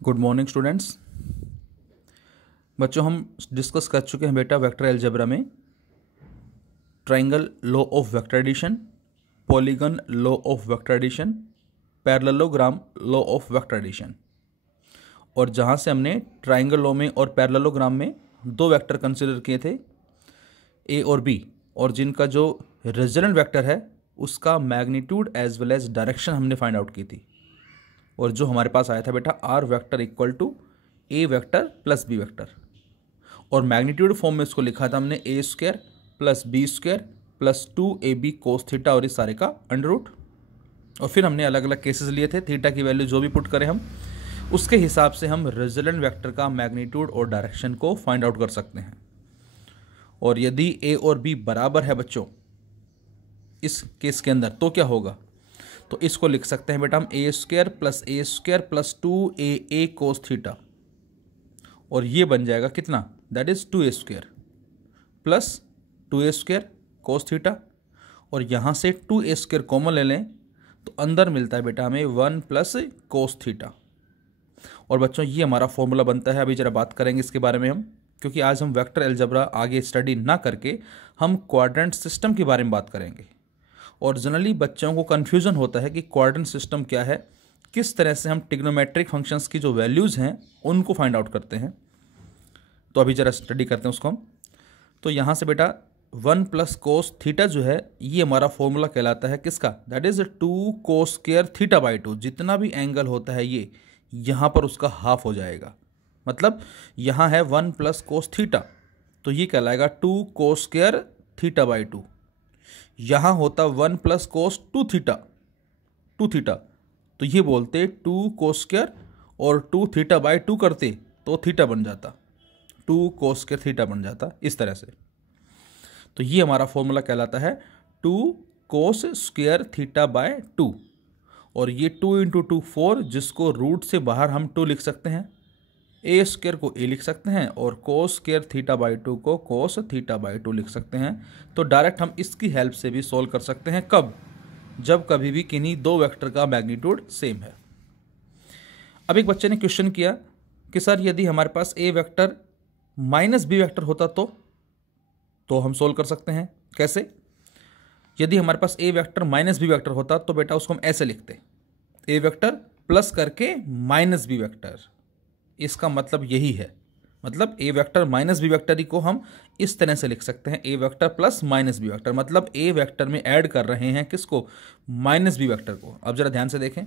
Good morning students. बच्चों, हम discuss कर चुके हैं बेटा वेक्टर अलजेब्रा में triangle law of vector addition, polygon law of vector addition, parallelogram law of vector addition. और जहाँ से हमने ट्राइंगल लॉ में और पैरेललोग्राम में दो वेक्टर कंसिडर किए थे, ए और बी, और जिनका जो रिजल्टेंट वेक्टर है उसका magnitude as well as direction हमने फाइंड आउट की थी। और जो हमारे पास आया था बेटा R vector equal to A vector plus B vector, और मैग्नीट्यूड फॉर्म में इसको लिखा था हमने A square plus B square plus 2ab cos theta और इस सारे का अंडर रूट। और फिर हमने अलग अलग केसेस लिए थे, थीटा की वैल्यू जो भी पुट करें हम उसके हिसाब से हम रिजल्टेंट वेक्टर का मैग्नीट्यूड और डायरेक्शन को फाइंड आउट कर सकते हैं। और यदि ए और बी बराबर है बच्चों इस केस के अंदर तो क्या होगा, तो इसको लिख सकते हैं बेटा हम A square plus 2a cos theta, और ये बन जाएगा कितना, that is 2a square plus 2a square cos theta. और यहाँ से 2a स्क्वायर कॉमन ले लें तो अंदर मिलता है बेटा हमें 1 प्लस कोस थीटा। और बच्चों ये हमारा फॉर्मूला बनता है। अभी जरा बात करेंगे इसके बारे में हम, क्योंकि आज हम वेक्टर अलजेब्रा आगे स्टडी ना करके हम क्वाड्रेंट सिस्टम के बारे में बात करेंगे। और जनरली बच्चों को कन्फ्यूज़न होता है कि क्वाड्रेंट सिस्टम क्या है, किस तरह से हम ट्रिग्नोमेट्रिक फंक्शंस की जो वैल्यूज़ हैं उनको फाइंड आउट करते हैं। तो अभी जरा स्टडी करते हैं उसको हम। तो यहाँ से बेटा 1 प्लस कोस थीटा जो है ये हमारा फॉर्मूला कहलाता है किसका, that is 2 cos square theta by 2। जितना भी एंगल होता है ये यहाँ पर उसका हाफ हो जाएगा। मतलब यहाँ है 1 प्लस कोस थीटा तो ये कहलाएगा 2 कोस स्क्वायर थीटा बाई 2। यहाँ होता 1 प्लस कोस 2 थीटा तो ये बोलते 2 कोस स्क्वायर और 2 थीटा बाई 2 करते तो थीटा बन जाता, 2 कोस स्क्वायर थीटा बन जाता इस तरह से। तो ये हमारा फॉर्मूला कहलाता है 2 कोस स्क्वायर थीटा बाय 2। और ये 2 इंटू 2 4, जिसको रूट से बाहर हम 2 लिख सकते हैं, ए स्क्वायर को ए लिख सकते हैं और कोस स्क्वायर थीटा बाई 2 को कोस थीटा बाई 2 लिख सकते हैं। तो डायरेक्ट हम इसकी हेल्प से भी सॉल्व कर सकते हैं। कब, जब कभी भी किन्हीं दो वेक्टर का मैग्नीट्यूड सेम है। अब एक बच्चे ने क्वेश्चन किया कि सर यदि हमारे पास A vector minus B vector होता तो हम सोल्व कर सकते हैं। कैसे, यदि हमारे पास A vector minus B vector होता तो बेटा उसको हम ऐसे लिखते, ए वेक्टर प्लस करके माइनस बी वेक्टर। इसका मतलब यही है, मतलब A vector minus B vector को हम इस तरह से लिख सकते हैं, A vector plus minus B vector. मतलब ए वेक्टर में ऐड कर रहे हैं किसको, माइनस बी वेक्टर को। अब जरा ध्यान से देखें,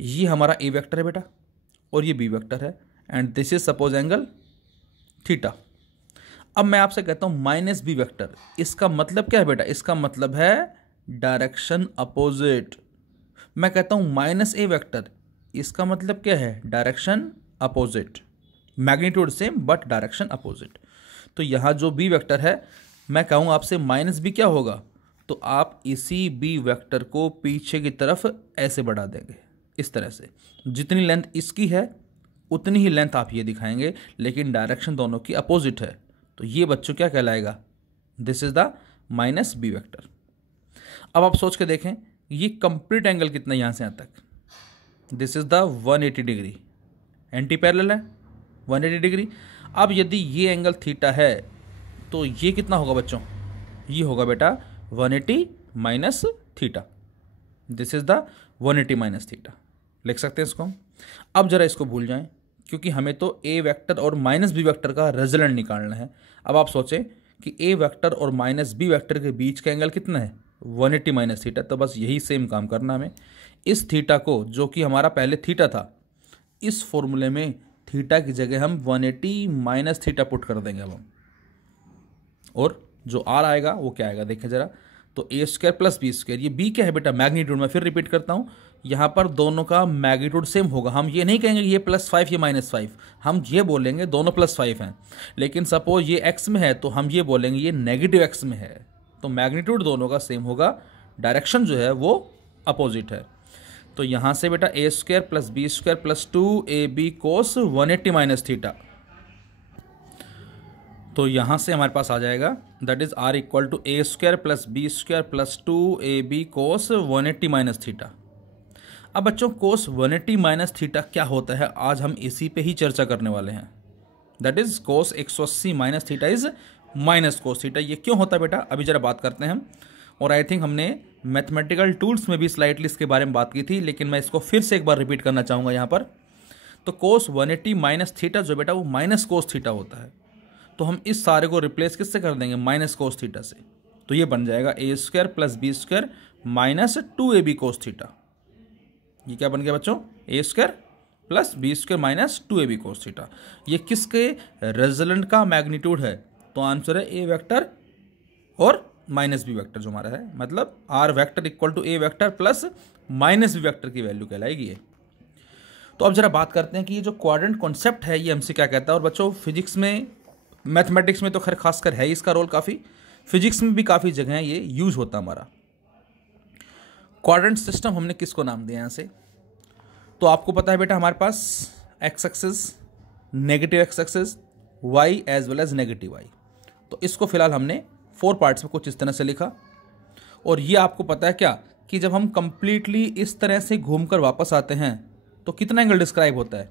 ये हमारा ए वेक्टर है बेटा और ये बी वेक्टर है, and this is suppose angle theta. अब मैं आपसे कहता हूं माइनस बी वेक्टर, इसका मतलब क्या है बेटा, इसका मतलब है डायरेक्शन अपोजिट। मैं कहता हूं माइनस ए वेक्टर, इसका मतलब क्या है, direction opposite. Magnitude same but direction opposite. तो यहाँ जो बी वेक्टर है, मैं कहूँ आपसे माइनस बी क्या होगा, तो आप इसी बी वेक्टर को पीछे की तरफ ऐसे बढ़ा देंगे इस तरह से। जितनी लेंथ इसकी है उतनी ही लेंथ आप ये दिखाएंगे, लेकिन डायरेक्शन दोनों की अपोजिट है। तो ये बच्चों क्या कहलाएगा, this is the minus B vector. अब आप सोच के देखें ये कंप्लीट एंगल कितना यहाँ से यहाँ तक, this is the 180 degree, anti parallel है 180 डिग्री। अब यदि ये एंगल थीटा है तो ये कितना होगा बच्चों, ये होगा बेटा 180 minus theta. This is the 180 minus theta, लिख सकते हैं इसको हम। अब जरा इसको भूल जाएं, क्योंकि हमें तो ए वेक्टर और माइनस बी वेक्टर का रिजल्टेंट निकालना है। अब आप सोचें कि ए वेक्टर और माइनस बी वेक्टर के बीच का एंगल कितना है, 180 माइनस थीटा। तो बस यही सेम काम करना हमें, इस थीटा को जो कि हमारा पहले थीटा था, इस फॉर्मूले में थीटा की जगह हम 180 माइनस थीटा पुट कर देंगे अब हम। और जो आर आएगा वो क्या आएगा देखें जरा, तो ए स्क्वायर प्लस बी स्क्वायर। ये बी क्या है बेटा, मैग्नीट्यूड। मैं फिर रिपीट करता हूँ, यहाँ पर दोनों का मैग्नीट्यूड सेम होगा। हम ये नहीं कहेंगे ये +5 ये -5, हम ये बोलेंगे दोनों +5 हैं। लेकिन सपोज ये एक्स में है तो हम ये बोलेंगे ये नेगेटिव एक्स में है। तो मैग्नीट्यूड दोनों का सेम होगा, डायरेक्शन जो है वो अपोजिट है। तो यहाँ से बेटा A square plus B square plus 2ab cos 180 minus theta. तो यहाँ से हमारे पास आ जाएगा that is R equal to A square plus B square plus 2ab cos 180 minus theta. अब बच्चों कोस 180 माइनस थीटा क्या होता है, आज हम इसी पे ही चर्चा करने वाले हैं। That is cos 180 minus theta is minus cos theta. ये क्यों होता है बेटा, अभी जरा बात करते हैं हम। और आई थिंक हमने मैथमेटिकल टूल्स में भी स्लाइटली इसके बारे में बात की थी, लेकिन मैं इसको फिर से एक बार रिपीट करना चाहूँगा यहाँ पर। तो कोस 180 माइनस थीटा जो बेटा वो माइनस कोस थीटा होता है। तो हम इस सारे को रिप्लेस किससे कर देंगे, माइनस कोस थीटा से। तो ये बन जाएगा A square plus B square minus 2ab cos theta. ये क्या बन गया बच्चों, A square plus B square minus 2ab cos theta. ये किसके रिजल्टेंट का मैग्नीट्यूड है, तो आंसर है ए वेक्टर और माइनस बी वेक्टर जो हमारा है, मतलब R vector equal to A vector plus minus B vector की वैल्यू कहलाएगी ये। तो अब जरा बात करते हैं कि ये जो क्वाड्रेंट कॉन्सेप्ट है ये हमसे क्या कहता है। और बच्चों फिजिक्स में, मैथमेटिक्स में तो खैर खासकर है इसका रोल काफ़ी, फिजिक्स में भी काफ़ी जगह है ये यूज होता हमारा। क्वाड्रेंट सिस्टम हमने किसको नाम दिया यहाँ से, तो आपको पता है बेटा हमारे पास X axis, negative X axis, Y as well as negative Y. तो इसको फिलहाल हमने 4 पार्ट्स में कुछ इस तरह से लिखा। और ये आपको पता है क्या कि जब हम कंप्लीटली इस तरह से घूमकर वापस आते हैं तो कितना एंगल डिस्क्राइब होता है,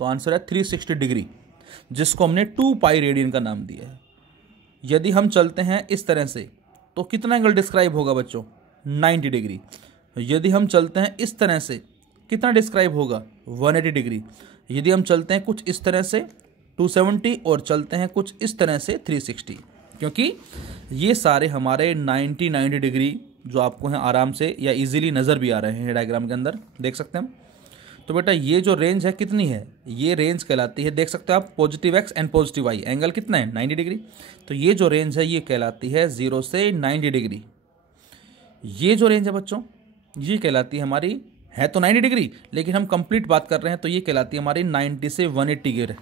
तो आंसर है 360 डिग्री, जिसको हमने 2 पाई रेडियन का नाम दिया है। यदि हम चलते हैं इस तरह से तो कितना एंगल डिस्क्राइब होगा बच्चों, 90 डिग्री। यदि हम चलते हैं इस तरह से कितना डिस्क्राइब होगा, 180 डिग्री। यदि हम चलते हैं कुछ इस तरह से 270 और चलते हैं कुछ इस तरह से 360, क्योंकि ये सारे हमारे 90 डिग्री जो आपको हैं आराम से या इजीली नज़र भी आ रहे हैं डायग्राम के अंदर, देख सकते हैं हम। तो बेटा ये जो रेंज है कितनी है, ये रेंज कहलाती है, देख सकते हो आप, positive X and positive Y, angle कितना है 90 डिग्री। तो ये जो रेंज है ये कहलाती है 0 से 90 डिग्री। ये जो रेंज है बच्चों ये कहलाती है हमारी, है तो 90 डिग्री लेकिन हम कंप्लीट बात कर रहे हैं, तो ये कहलाती है हमारी 90 से 180 गिर।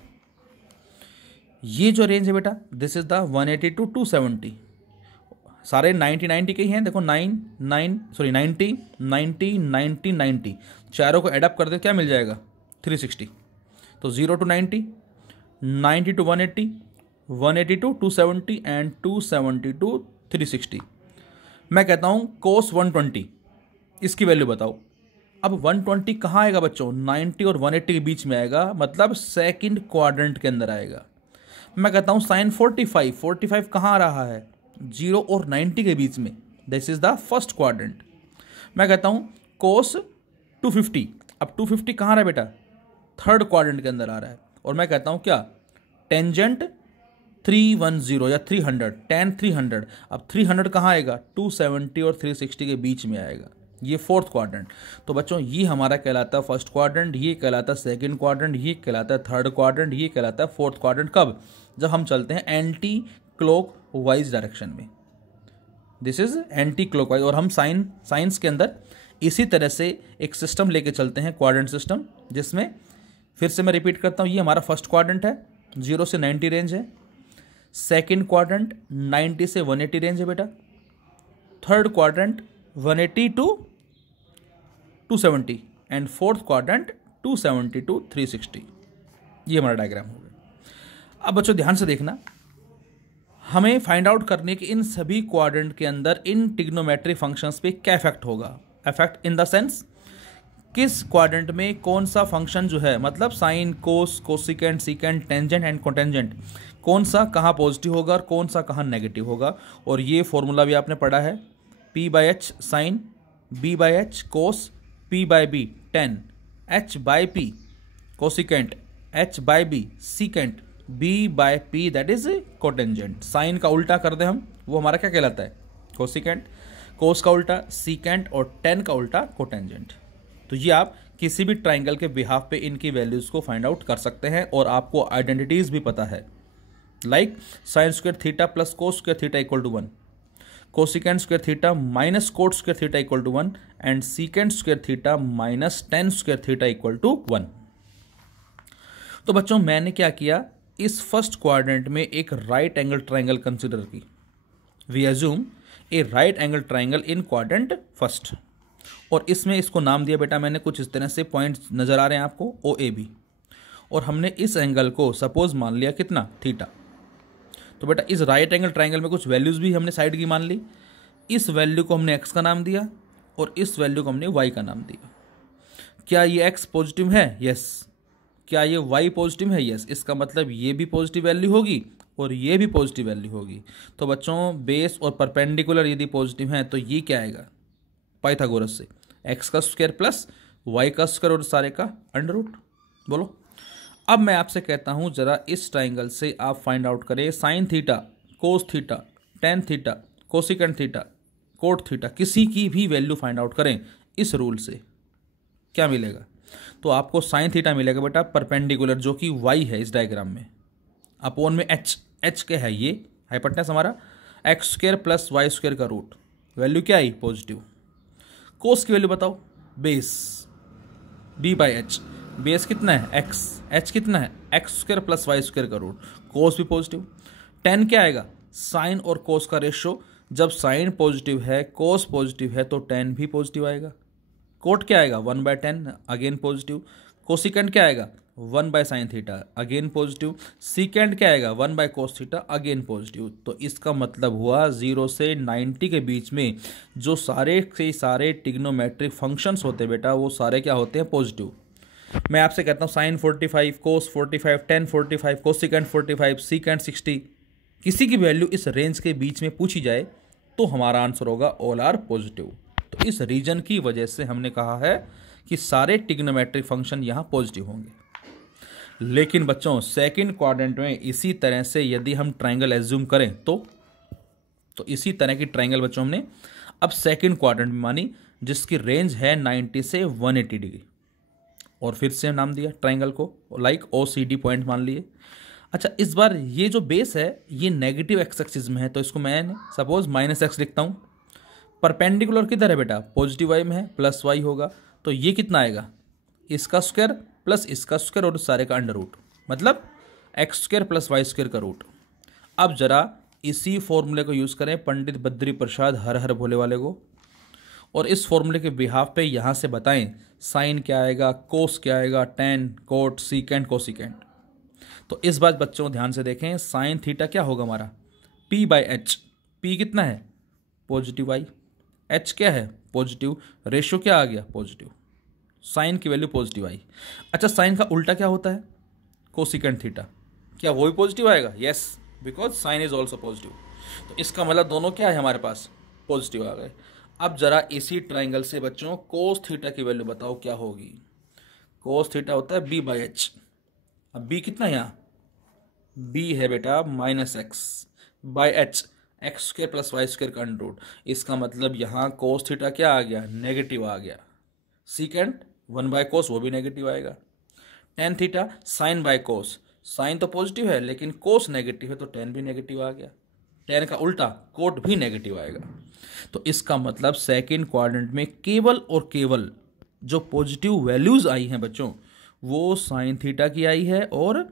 ये जो रेंज है बेटा दिस इज द 180 टू 270, सारे 90 के ही हैं। देखो 90 90 चारों को एडअप कर दे क्या मिल जाएगा, 360। तो 0 to 90, 90 to 180, 180 to 270 and 270 to 360। मैं कहता हूँ कोस 120, इसकी वैल्यू बताओ। अब 120 कहाँ आएगा बच्चों, 90 और 180 के बीच में आएगा, मतलब सेकंड क्वाड्रेंट के अंदर आएगा। मैं कहता हूँ साइन 45 कहाँ आ रहा है, 0 और 90 के बीच में, this is the first quadrant. मैं कहता हूँ कोस 250, अब 250 कहाँ आ रहा है बेटा, थर्ड क्वाड्रेंट के अंदर आ रहा है। और मैं कहता हूँ क्या, टेंजेंट 310 या 300, tan 300, अब 300 कहाँ आएगा, 270 और 360 के बीच में आएगा, ये फोर्थ क्वाड्रेंट। तो बच्चों ये हमारा कहलाता है फर्स्ट क्वाड्रेंट, ये कहलाता है सेकंड क्वाड्रेंट, ये कहलाता है थर्ड क्वाड्रेंट, ये कहलाता है फोर्थ क्वाड्रेंट। कब, जब हम चलते हैं एंटी क्लॉक वाइज डायरेक्शन में, this is anti clock wise. और हम साइंस के अंदर इसी तरह से एक सिस्टम लेके चलते हैं, क्वाड्रेंट सिस्टम, जिसमें फिर से मैं रिपीट करता हूँ, ये हमारा फर्स्ट क्वाड्रेंट है, 0 से 90 रेंज है। सेकंड क्वाड्रेंट 90 से 180 रेंज है बेटा। Third quadrant 180 to 270 and fourth quadrant 270 to 360। ये हमारा डायग्राम हो गया। अब बच्चों ध्यान से देखना, हमें फाइंड आउट करने कि इन सभी क्वाड्रेंट के अंदर इन ट्रिग्नोमेट्री फंक्शंस पे क्या इफेक्ट होगा। इफेक्ट इन द सेंस किस क्वाड्रेंट में कौन सा फंक्शन जो है, मतलब sine, cos, cosecant, secant, tangent and cotangent, कौन सा कहाँ पॉजिटिव होगा और कौन सा कहाँ नेगेटिव होगा। और ये फॉर्मूला भी आपने पढ़ा है, P/H sine, B/H cos, P/B tan, H/P cosecant, H/B secant, B/P that is cotangent. Sine का उल्टा कर दे हम, वो हमारा क्या कहलाता है, कोसिकेंट, कोस का उल्टा सीकेंट और टेन का उल्टा कोटेंजेंट। तो ये आप किसी भी ट्राइंगल के बिहाफ पे इनकी वैल्यूज को फाइंड आउट कर सकते हैं और आपको आइडेंटिटीज भी पता है, like sine square theta plus cos square theta equal to 1, cosecant square theta minus cot square theta equal to 1 and secant square theta minus tan square theta equal to 1। तो बच्चों मैंने क्या किया, इस फर्स्ट क्वाड्रेंट में एक right angle triangle consider की। We assume a right angle triangle in quadrant first, और इसमें इसको नाम दिया बेटा मैंने कुछ इस तरह से, पॉइंट नजर आ रहे हैं आपको OAB, और हमने इस एंगल को सपोज मान लिया कितना, थीटा। तो बेटा इस राइट एंगल ट्राइंगल में कुछ वैल्यूज भी हमने साइड की मान ली, इस वैल्यू को हमने x का नाम दिया और इस वैल्यू को हमने y का नाम दिया। क्या ये x पॉजिटिव है? यस। क्या ये y पॉजिटिव है? यस। इसका मतलब ये भी पॉजिटिव वैल्यू होगी और ये भी पॉजिटिव वैल्यू होगी। तो बच्चों बेस और परपेंडिकुलर यदि पॉजिटिव हैं तो ये क्या आएगा पाइथागोरस से, x का स्क्वायर प्लस y का स्क्वायर और सारे का अंडर रूट। बोलो। अब मैं आपसे कहता हूं जरा इस ट्राइंगल से आप फाइंड आउट करें sign theta, cos theta, tan theta, cosecant theta, cot theta, किसी की भी वैल्यू फाइंड आउट करें इस रूल से, क्या मिलेगा? तो आपको साइन थीटा मिलेगा बेटा परपेंडिकुलर जो कि y है इस डायग्राम में, अपोन में h क्या है? ये हाइपोटेनस हमारा, X square plus Y square का रूट, वैल्यू क्या आई? पॉजिटिव। कोस की वैल्यू बताओ, base b by H, base कितना है? x, h कितना है? X square plus Y square का रूट, कोस भी पॉजिटिव। टेन क्या आएगा? साइन और कोस का रेशियो, जब साइन पॉजिटिव है कोस पॉजिटिव है तो टेन भी पॉजिटिव आएगा। कोट क्या आएगा? 1/10, अगेन पॉजिटिव। कोसिकेंट क्या आएगा? 1/sin theta, again positive. Secant क्या आएगा? 1/cos theta, again positive. तो इसका मतलब हुआ 0 से 90 के बीच में जो सारे के सारे टिग्नोमेट्रिक फंक्शंस होते हैं बेटा वो सारे क्या होते हैं? पॉजिटिव। मैं आपसे कहता हूँ साइन 45, कोस 45, टेन 45, कोसिकेंट 45, सीकेंट 60, किसी की वैल्यू इस रेंज के बीच में पूछी जाए तो हमारा आंसर होगा ऑल आर पॉजिटिव। तो इस रीजन की वजह से हमने कहा है कि सारे टिग्नोमेट्रिक फंक्शन यहाँ पॉजिटिव होंगे। लेकिन बच्चों सेकंड क्वाड्रेंट में इसी तरह से यदि हम ट्राइंगल एज्यूम करें तो इसी तरह की ट्राइंगल बच्चों हमने अब सेकंड क्वाड्रेंट में मानी जिसकी रेंज है 90 से 180 डिग्री, और फिर से नाम दिया ट्राइंगल को लाइक OCD पॉइंट मान लिए। अच्छा, इस बार ये जो बेस है ये नेगेटिव एक्स एक्सिस में है तो इसको मैं सपोज -x लिखता हूँ। परपेंडिकुलर किधर है बेटा? पॉजिटिव वाई में है, प्लस वाई होगा। तो ये कितना आएगा? इसका स्क्वायर प्लस इसका स्क्वायर और सारे का अंडर रूट, मतलब X square plus Y square का रूट। अब जरा इसी फॉर्मूले को यूज़ करें पंडित बद्री प्रसाद हर हर भोले वाले को, और इस फॉर्मूले के बिहाफ पे यहाँ से बताएं साइन क्या आएगा, कोस क्या आएगा, टेन, कोट, सीकेंट, कोसिकेंट। तो इस बात बच्चों ध्यान से देखें, साइन थीटा क्या होगा हमारा? p/h। p कितना है? पॉजिटिव आई। h क्या है? पॉजिटिव। रेशियो क्या आ गया? पॉजिटिव। साइन की वैल्यू पॉजिटिव आई। अच्छा, साइन का उल्टा क्या होता है? Cosecant theta. क्या वो भी पॉजिटिव आएगा? Yes, because sign is also positive. तो इसका मतलब दोनों क्या है हमारे पास? पॉजिटिव आ गए। अब जरा इसी ट्राइंगल से बच्चों कोस थीटा की वैल्यू बताओ क्या होगी? कोस थीटा होता है b/h। अब b कितना है यहाँ? b है बेटा -x/h, X square plus Y square का अंडर रूट। इसका मतलब यहाँ कोस थीटा क्या आ गया? नेगेटिव आ गया। सीकेंट 1/cos वो भी नेगेटिव आएगा। Tan theta sine by cos, sine तो पॉजिटिव है लेकिन कोस नेगेटिव है तो टेन भी नेगेटिव आ गया। टेन का उल्टा कोट भी नेगेटिव आएगा। तो इसका मतलब सेकंड क्वाड्रेंट में केवल और केवल जो पॉजिटिव वैल्यूज आई हैं बच्चों वो साइन थीटा की आई है और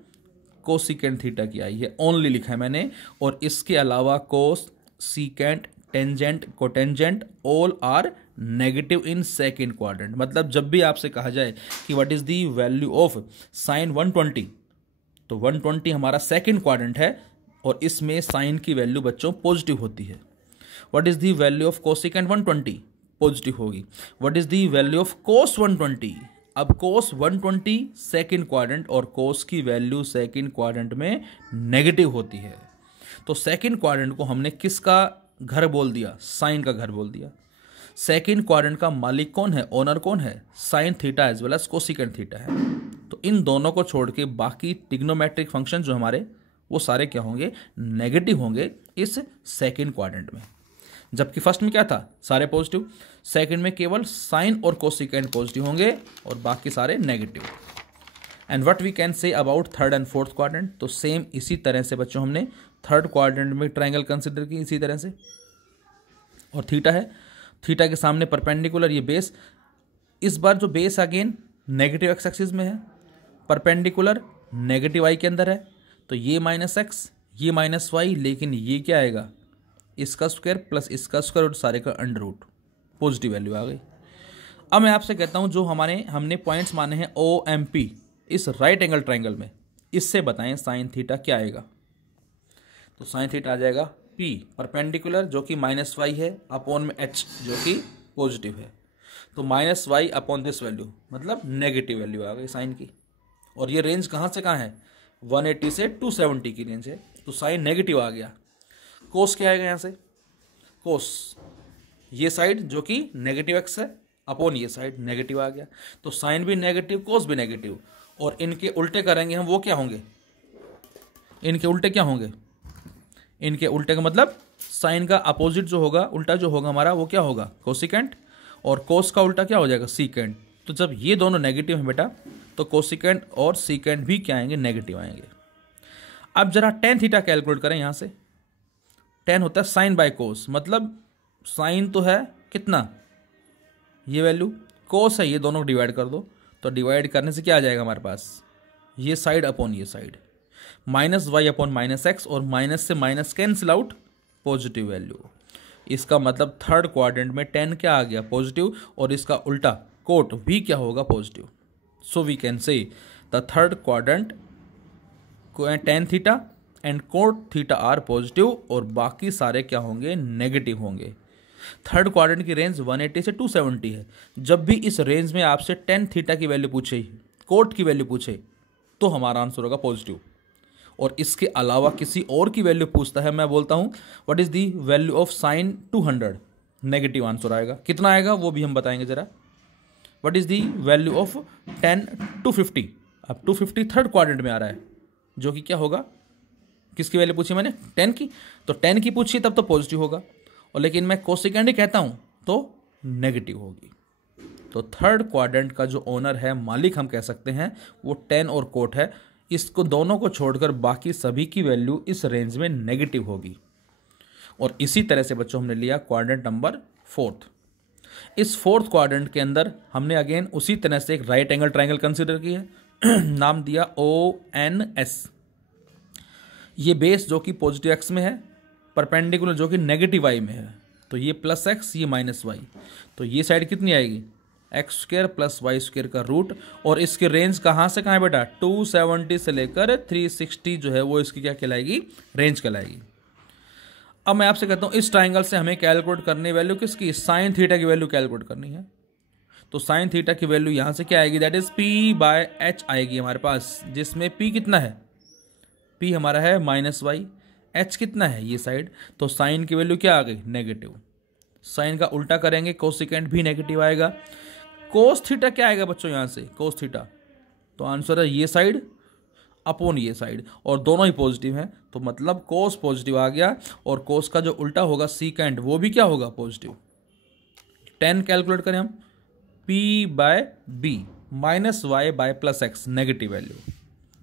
कोसिकेंट थीटा की आई है, ओनली लिखा है मैंने। और इसके अलावा cos, secant, tangent, cotangent all are negative in second quadrant. मतलब जब भी आपसे कहा जाए कि what is the value of sine 120 तो 120 हमारा सेकंड क्वाड्रेंट है और इसमें साइन की वैल्यू बच्चों पॉजिटिव होती है। What is the value of cosecant 120? Positive होगी। What is the value of cos 120? अब कोस 120 सेकंड क्वाड्रेंट और कोस की वैल्यू सेकंड क्वाड्रेंट में नेगेटिव होती है। तो सेकंड क्वाड्रेंट को हमने किसका घर बोल दिया? साइन का घर बोल दिया। सेकंड क्वाड्रेंट का मालिक कौन है? ओनर कौन है? Sine theta as well as cosecant theta है। तो इन दोनों को छोड़ के बाकी टिग्नोमेट्रिक फंक्शन जो हमारे वो सारे क्या होंगे? नेगेटिव होंगे इस सेकंड क्वाड्रेंट में। जबकि फर्स्ट में क्या था? सारे पॉजिटिव। सेकंड में केवल साइन और कोसिकेंट पॉजिटिव होंगे और बाकी सारे negative. And what we can say about third and fourth quadrant? तो सेम इसी तरह से बच्चों हमने थर्ड क्वाड्रेंट में ट्राइंगल कंसिडर की इसी तरह से। और थीटा है, थीटा के सामने परपेंडिकुलर ये बेस। इस बार जो base again negative X axis में है, परपेंडिकुलर नेगेटिव आई के अंदर है, तो ये -x ये -y, लेकिन ये क्या आएगा? इसका स्क्वायर प्लस इसका स्क्वायर और सारे का अंडर रूट, पॉजिटिव वैल्यू आ गई। अब मैं आपसे कहता हूं जो हमने पॉइंट्स माने हैं OMP इस राइट एंगल ट्राइंगल में, इससे बताएं साइन थीटा क्या आएगा? तो साइन थीटा आ जाएगा P परपेंडिकुलर जो कि -y है अपोन में h जो कि पॉजिटिव है। तो minus Y upon this value, मतलब नेगेटिव वैल्यू आ गई साइन की। और ये रेंज कहाँ से कहाँ है, 180 से 270 की रेंज है, तो साइन नेगेटिव आ गया। कोस क्या आएगा यहाँ से, कोस ये साइड जो कि नेगेटिव एक्स है अपॉन ये साइड नेगेटिव आ गया, तो साइन भी नेगेटिव कोस भी नेगेटिव। और इनके उल्टे करेंगे हम, वो क्या होंगे, इनके उल्टे क्या होंगे, इनके उल्टे का मतलब साइन का अपोजिट जो होगा, उल्टा जो होगा हमारा, वो क्या होगा, कोसिकेंट। और कोस का उल्टा क्या हो जाएगा, सीकेंट। तो जब ये दोनों नेगेटिव हैं बेटा, तो कोसिकेंट और सीकेंट भी क्या आएंगे, नेगेटिव आएंगे। अब जरा टेन थीटा कैलकुलेट करें। यहाँ से टेन होता है साइन बाय कोस, मतलब साइन तो है कितना, ये वैल्यू, कोस है ये, दोनों डिवाइड कर दो। तो डिवाइड करने से क्या आ जाएगा हमारे पास, ये साइड अपॉन ये side, minus Y upon minus X, और माइनस से minus cancel out, positive value. इसका मतलब थर्ड क्वाड्रेंट में टेन क्या आ गया, पॉजिटिव, और इसका उल्टा कोट भी क्या होगा, positive. So we can say the third quadrant tan theta and cot theta are positive, और बाकी सारे क्या होंगे, नेगेटिव होंगे। थर्ड क्वाड्रेंट की रेंज 180 से 270 है। जब भी इस रेंज में आपसे टेन थीटा की वैल्यू पूछे, कोट की वैल्यू पूछे, तो हमारा आंसर होगा पॉजिटिव। और इसके अलावा किसी और की वैल्यू पूछता है, मैं बोलता हूँ what is the value of sign 200, negative answer आएगा। कितना आएगा वो भी हम बताएंगे जरा। What is the value of 10 250, अब 250 थर्ड क्वाड्रेंट में आ रहा है, जो कि क्या होगा, किसकी वैल्यू पूछी मैंने, 10 की, तो 10 की पूछी तब तो पॉजिटिव होगा, और लेकिन मैं कोसिकेंड ही कहता हूँ तो नेगेटिव होगी। तो थर्ड क्वाड्रेंट का जो ओनर है, मालिक हम कह सकते हैं, वो 10 और कोट है। इसको दोनों को छोड़कर बाकी सभी की वैल्यू इस रेंज में नेगेटिव होगी। और इसी तरह से बच्चों हमने लिया क्वाड्रेंट नंबर फोर्थ। इस फोर्थ क्वाड्रेंट के अंदर हमने अगेन उसी तरह से एक राइट एंगल ट्राइंगल कंसिडर किया है नाम दिया ONS। ये बेस जो कि पॉजिटिव एक्स में है, परपेंडिकुलर जो कि नेगेटिव वाई में है, तो ये प्लस एक्स, ये माइनस वाई, तो ये साइड कितनी आएगी, X square plus Y square का रूट। और इसकी रेंज कहाँ से कहाँ है बेटा, 270 से लेकर 360 जो है वो इसकी क्या कहलाएगी, रेंज कहलाएगी। अब मैं आपसे कहता हूँ इस ट्राइंगल से हमें कैलकुलेट करनी वैल्यू किसकी, साइन थीटा की वैल्यू कैलकुलेट करनी है। तो साइन थीटा की वैल्यू यहाँ से क्या आएगी, दैट इज P/H आएगी हमारे पास, जिसमें P कितना है, P हमारा है माइनस वाई, H कितना है ये साइड, तो साइन की वैल्यू क्या आ गई, नेगेटिव। साइन का उल्टा करेंगे, कोसिकेंट भी नेगेटिव आएगा। कोस थीटा क्या आएगा बच्चों यहाँ से, कोस थीटा, तो आंसर है ये साइड अपॉन ये साइड, और दोनों ही पॉजिटिव हैं, तो मतलब कोस पॉजिटिव आ गया। और कोस का जो उल्टा होगा सीकेंट, वो भी क्या होगा, पॉजिटिव। 10 कैलकुलेट करें हम, P/B minus Y by plus X, negative value.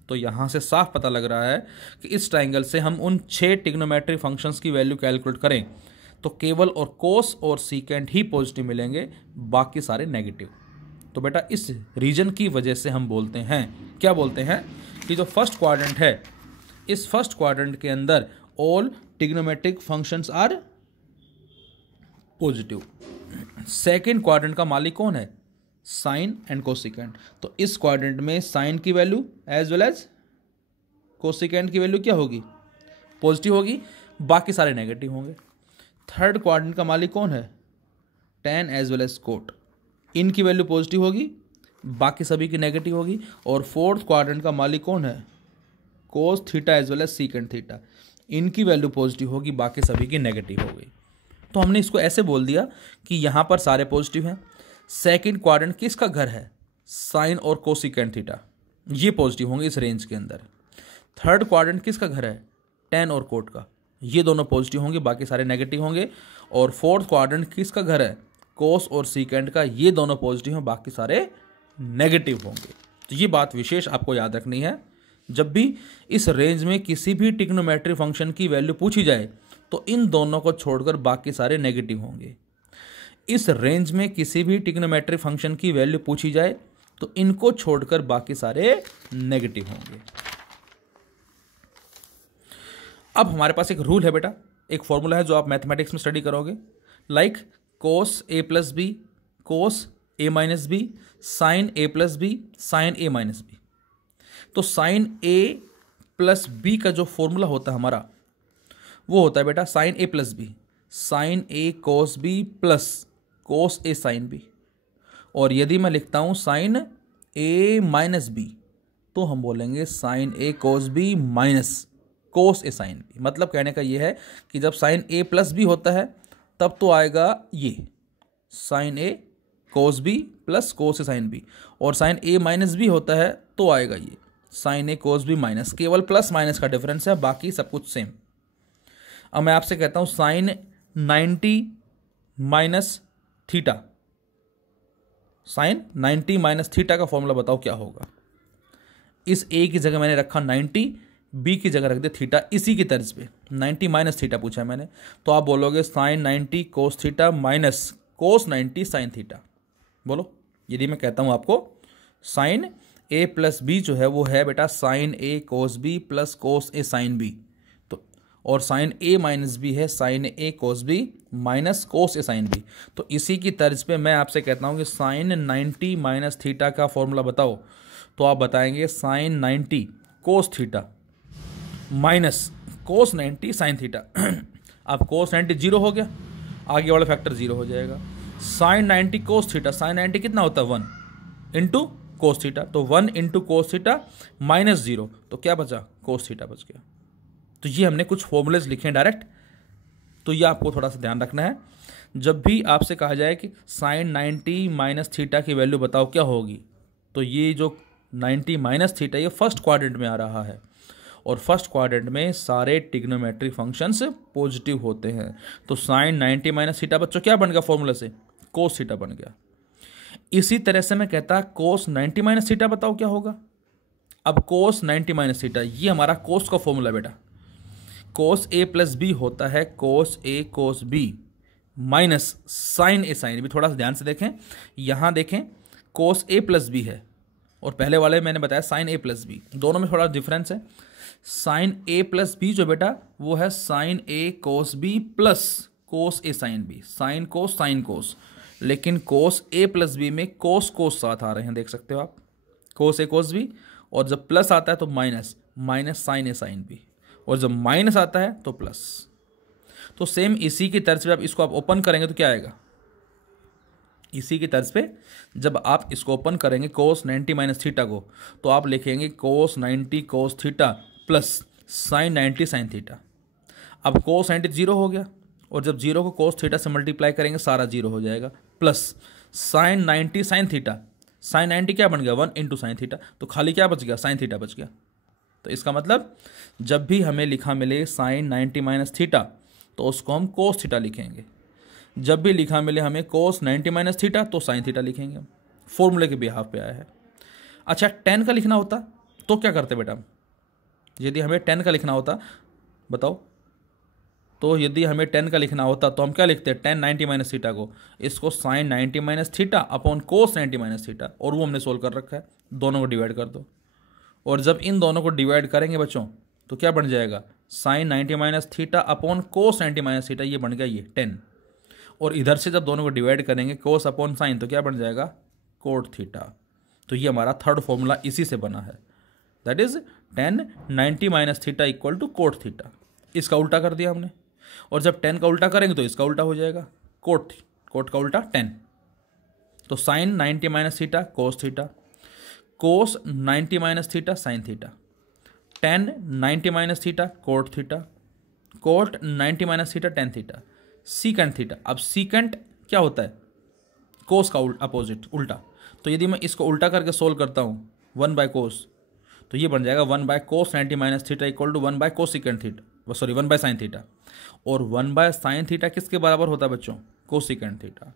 तो यहाँ से साफ पता लग रहा है कि इस ट्राइंगल से हम उन 6 ट्रिग्नोमेट्री फंक्शंस की वैल्यू कैलकुलेट करें तो केवल और कोस और सीकेंट ही पॉजिटिव मिलेंगे, बाकी सारे नेगेटिव। तो बेटा इस रीजन की वजह से हम बोलते हैं, क्या बोलते हैं, कि जो फर्स्ट क्वाड्रेंट है, इस फर्स्ट क्वाड्रेंट के अंदर all trigonometric functions are positive. Second quadrant का मालिक कौन है, साइन एंड कोसिकेंट। तो इस क्वाड्रेंट में साइन की value as well as cosecant की वैल्यू क्या होगी, पॉजिटिव होगी, बाकी सारे नेगेटिव होंगे। थर्ड क्वाड्रेंट का मालिक कौन है, tan as well as cot, इनकी वैल्यू पॉजिटिव होगी, बाकी सभी की नेगेटिव होगी। और फोर्थ क्वाड्रेंट का मालिक कौन है, cos theta as well as secant theta, इनकी वैल्यू पॉजिटिव होगी, बाकी सभी की नेगेटिव होगी। तो हमने इसको ऐसे बोल दिया कि यहाँ पर सारे पॉजिटिव हैं। सेकंड क्वाड्रेंट किसका घर है, साइन और कोसिकेंट थीटा, ये पॉजिटिव होंगे इस रेंज के अंदर। थर्ड क्वाड्रेंट किसका घर है, टेन और कोट का, ये दोनों पॉजिटिव होंगे, बाकी सारे नेगेटिव होंगे। और फोर्थ क्वाड्रेंट किसका घर है, कोस और सीकेंट का, ये दोनों पॉजिटिव हैं, बाकी सारे नेगेटिव होंगे। तो ये बात विशेष आपको याद रखनी है, जब भी इस रेंज में किसी भी ट्रिग्नोमेट्री फंक्शन की वैल्यू पूछी जाए तो इन दोनों को छोड़कर बाकी सारे नेगेटिव होंगे। इस रेंज में किसी भी ट्रिग्नोमेट्री फंक्शन की वैल्यू पूछी जाए तो इनको छोड़कर बाकी सारे नेगेटिव होंगे। अब हमारे पास एक रूल है बेटा, एक फॉर्मूला है जो आप मैथमेटिक्स में स्टडी करोगे, लाइक कोस ए प्लस बी, कोस ए माइनस बी, साइन ए प्लस बी, साइन ए माइनस बी। तो साइन ए प्लस बी का जो फॉर्मूला होता है हमारा, वो होता है बेटा sign A plus B, sign A cos B plus cos A sine B. और यदि मैं लिखता हूँ साइन ए माइनस बी, तो हम बोलेंगे sign A cos B minus cos A sine B. मतलब कहने का ये है कि जब साइन ए प्लस बी होता है तब तो आएगा ये sign A cos B plus cos A sine B, और साइन ए माइनस बी होता है तो आएगा ये sign A cos B minus. केवल प्लस माइनस का डिफरेंस है, बाकी सब कुछ सेम। अब मैं आपसे कहता हूँ sine 90 minus theta, sine 90 minus theta का फॉर्मूला बताओ क्या होगा। इस ए की जगह मैंने रखा 90, बी की जगह रख दिया थीटा, इसी की तर्ज पे 90 माइनस थीटा पूछा है मैंने, तो आप बोलोगे sine 90 cos theta minus cos 90 sine theta. बोलो, यदि मैं कहता हूँ आपको साइन ए प्लस बी जो है वो है बेटा sign A cos B plus cos A sine B, तो और साइन ए माइनस बी है sign A cos B minus cos A sine B. तो इसी की तर्ज पे मैं आपसे कहता हूँ कि साइन 90 माइनस थीटा का फॉर्मूला बताओ, तो आप बताएंगे sine 90 cos theta minus cos 90 sine theta. अब कोस 90 जीरो हो गया, आगे वाला फैक्टर जीरो हो जाएगा। साइन 90 कोस थीटा, साइन 90 कितना होता है 1 इंटू कोस थीटा, तो 1 into cos theta minus zero, तो क्या बचा कोस थीटा बच गया। तो ये हमने कुछ फॉर्मूलेज लिखे हैं डायरेक्ट, तो ये आपको थोड़ा सा ध्यान रखना है। जब भी आपसे कहा जाए कि साइन 90 माइनस थीटा की वैल्यू बताओ क्या होगी, तो ये जो 90 माइनस थीटा ये फर्स्ट क्वाड्रेंट में आ रहा है, और फर्स्ट क्वाड्रेंट में सारे ट्रिग्नोमेट्रिक फंक्शंस पॉजिटिव होते हैं। तो साइन 90 माइनस थीटा बच्चों क्या बन गया फॉर्मूला से, कोस थीटा बन गया। इसी तरह से मैं कहता कोस 90 माइनस थीटा बताओ क्या होगा। अब कोस 90 माइनस थीटा ये हमारा कोस का फॉर्मूला बेटा, कोस ए प्लस बी होता है कोस A cos B minus sine A sine B. थोड़ा सा ध्यान से देखें, यहाँ देखें कोस ए प्लस बी है और पहले वाले मैंने बताया साइन ए प्लस बी, दोनों में थोड़ा डिफरेंस है। साइन ए प्लस बी जो बेटा वो है sign A cos B plus cos A sine B, sine cos, लेकिन कोस ए प्लस बी में कोस साथ आ रहे हैं, देख सकते हो आप, कोस ए कोस बी, और जब प्लस आता है तो minus minus sine A sine B, और जब माइनस आता है तो प्लस। तो सेम इसी की तर्ज पे आप इसको आप ओपन करेंगे तो क्या आएगा, इसी की तर्ज पे जब आप इसको ओपन करेंगे कोस 90 माइनस थीटा को, तो आप लिखेंगे कोस 90 cos theta plus sine 90 sine theta. अब कोस 90 जीरो हो गया, और जब जीरो को कोस थीटा से मल्टीप्लाई करेंगे सारा जीरो हो जाएगा, plus sine 90 sine theta, sine 90 क्या बन गया 1 इंटू साइन थीटा, तो खाली क्या बच गया साइन थीटा बच गया। तो इसका मतलब जब भी हमें लिखा मिले साइन 90 माइनस थीटा तो उसको हम कोस थीटा लिखेंगे, जब भी लिखा मिले हमें कोस 90 माइनस थीटा तो साइन थीटा लिखेंगे। फॉर्मूले के बिहाफ पे आया है। अच्छा, 10 का लिखना होता तो क्या करते बेटा, यदि हमें 10 का लिखना होता बताओ, तो यदि हमें 10 का लिखना होता तो हम क्या लिखते हैं 10 90 माइनस थीटा को, इसको sine 90 minus theta upon cos 90 minus theta, और वो हमने सोल्व कर रखा है, दोनों को डिवाइड कर दो, और जब इन दोनों को डिवाइड करेंगे बच्चों तो क्या बन जाएगा sine 90 minus theta upon cos 90 minus theta, ये बन गया ये 10, और इधर से जब दोनों को डिवाइड करेंगे कोस अपॉन साइन तो क्या बन जाएगा कोट थीटा। तो ये हमारा थर्ड फॉर्मूला इसी से बना है, that is 10 90 minus theta equal to cot theta. इसका उल्टा कर दिया हमने, और जब 10 का उल्टा करेंगे तो इसका उल्टा हो जाएगा, कोट का उल्टा 10, तो sine 90 minus theta cos theta, cos 90 minus theta sine theta, 10 90 minus theta cot theta, cot 90 minus theta tan theta, secant theta. अब सीकेंट क्या होता है कोस का अपोजिट उल्टा, तो यदि मैं इसको उल्टा करके सोल्व करता हूँ 1 बाय कोस, तो ये बन जाएगा 1 by cos 90 minus theta equal to 1 by cos secant theta, sorry 1 by sine theta, और 1 बाय साइन थीटा किसके बराबर होता है बच्चों कोसिकेंट थीटा।